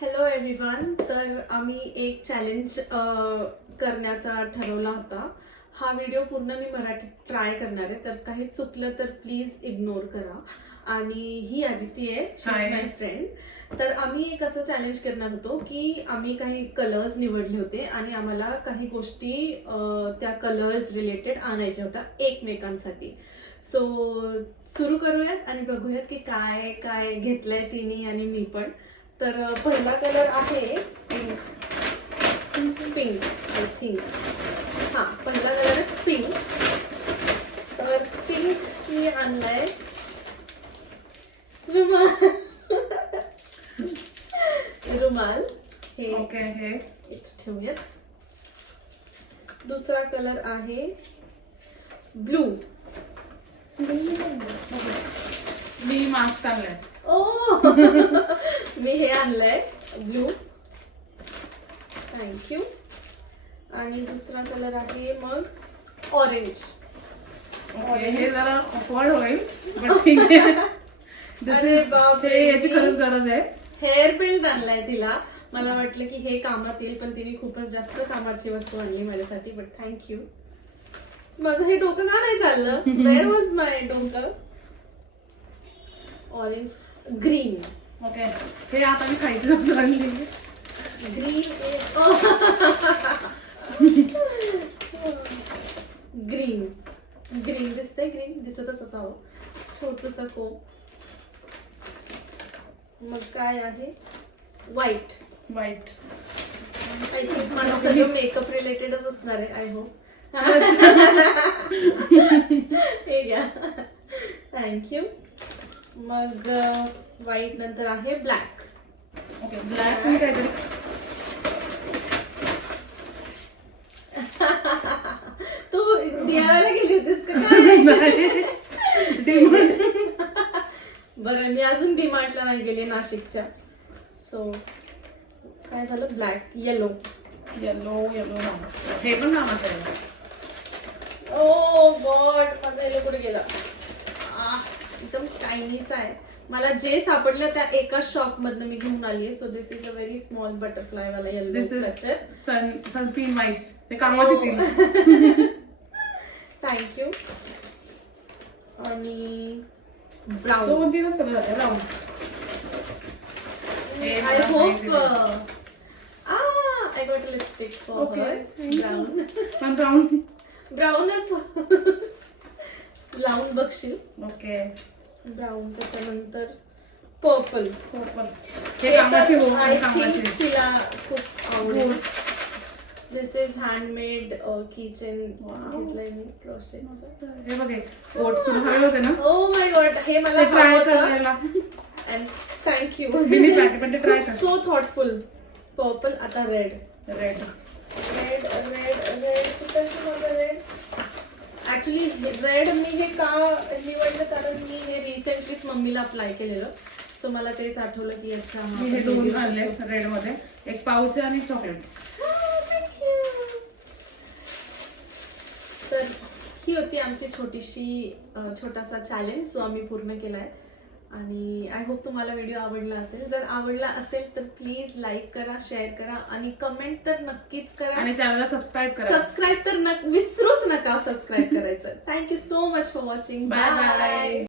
Hello everyone. तर आम्ही एक चॅलेंज करण्याचा ठरवला होता. हा व्हिडिओ पूर्ण मी मराठीत ट्राय करणार आहे, तर काही चुकलं तर प्लीज इग्नोर करा. आणि ही आदिती आहे, शी इज माय फ्रेंड. तर आम्ही एक असं चॅलेंज करणार होतो की आम्ही काही कलर्स निवडले होते आणि आम्हाला काही गोष्टी त्या कलर्स रिलेटेड आणायच्या होत्या एकमेकांसाठी. सो सुरू करूयात आणि बघूयात की काय काय घेतलंय तिने आणि मी पण. तर पहिला कलर आहे पिंक आय थिंक. हा, पहिला कलर आहे पिंक. तर पिंक मी आणलाय रुमाल. रुमाल हे ओके हे इथे ठेवूयात. दुसरा कलर आहे ब्लू. मी मास्क आणलाय. ओ मी हे आणलंय ब्लू. थँक्यू. आणि दुसरा कलर आहे मग ऑरेंज. ओके हे जरा ऑकवर्ड होईल बट ठीक आहे. अरे बापरे, हे याची खरंच गरज आहे. हेअर बेल्ट आणलाय तिला. मला वाटलं की हे कामात येईल, पण तिने खूपच जास्त कामाची वस्तू आणली माझ्यासाठी. But thank you. माझं हे डोकं का नाही चाललं? वेअर वॉज माय डोकं? Orange green. ओके हे आता मी खायचं नसतं आणली. ग्रीन ग्रीन ग्रीन दिसतंय. ग्रीन दिसतच असावं. छोटूसा कोप. मग काय आहे व्हाईट. वाईट. आय थिंक माझं सगळं मेकअप रिलेटेडच असणार आहे. I hope. हे घ्या. थँक्यू. मग व्हाईट नंतर आहे ब्लॅक. ओके ब्लॅक मी काहीतरी तू बिहारला गेली होतीस का काय? बरं, मी अजून डीमार्टला नाही गेले नाशिकच्या. सो काय झालं? ब्लॅक. येलो. येलो येलो हे पण कामाचं आहे. ओ गॉड, माझा येलो कुठे गेला? एकदम टायनीच आहे. मला जे सापडलं त्या एका शॉप मधनं मी घेऊन आली. So this is a very small butterfly वाला yellow this is clutcher. Sunscreen wipes. ते कामात येतील. थँक्यू. आणि ब्राऊन. दोन तीनच कलर आहे. Brown. I hope I got a lipstick for Okay, her. thank you. Brown. पण ब्राऊन. ब्राऊनच लावून बघशील. Okay brown. त्याच्यानंतर पर्पल. पर्पल. हे कामाचे हो आय कामाचे. थिंक तिला खूप आवडेल. This is handmade kitchen. घेतलंय मी क्रोशेटचं. हे बघे ओट सुरू हवे होते ना. ओ माय गॉड, हे मला ट्राय करायला. And thank you. मिनी पॅकेट पण ते ट्राय कर. So thoughtful. पर्पल. आता red. Red. Red red red कुठं माझं रेड? ऍक्च्युली रेड मी हे का निवडलं कारण मी हे रिसेंटलीच मम्मीला अप्लाय केलेलं. सो मला तेच आठवलं की अच्छा मी हे दोन आणले रेड मध्ये. एक पाऊच आणि चॉकलेट्स. तर ही होती आमची छोटासा चॅलेंज जो आम्ही पूर्ण केलाय. आणि आय होप तुम्हाला व्हिडिओ आवडला असेल. जर आवडला असेल तर प्लीज लाईक करा, शेअर करा आणि कमेंट तर नक्कीच करा. आणि चॅनलला सबस्क्राईब करा. सबस्क्राईब तर विसरूच नका सबस्क्राईब करायचं. Thank you so much for watching. Bye bye.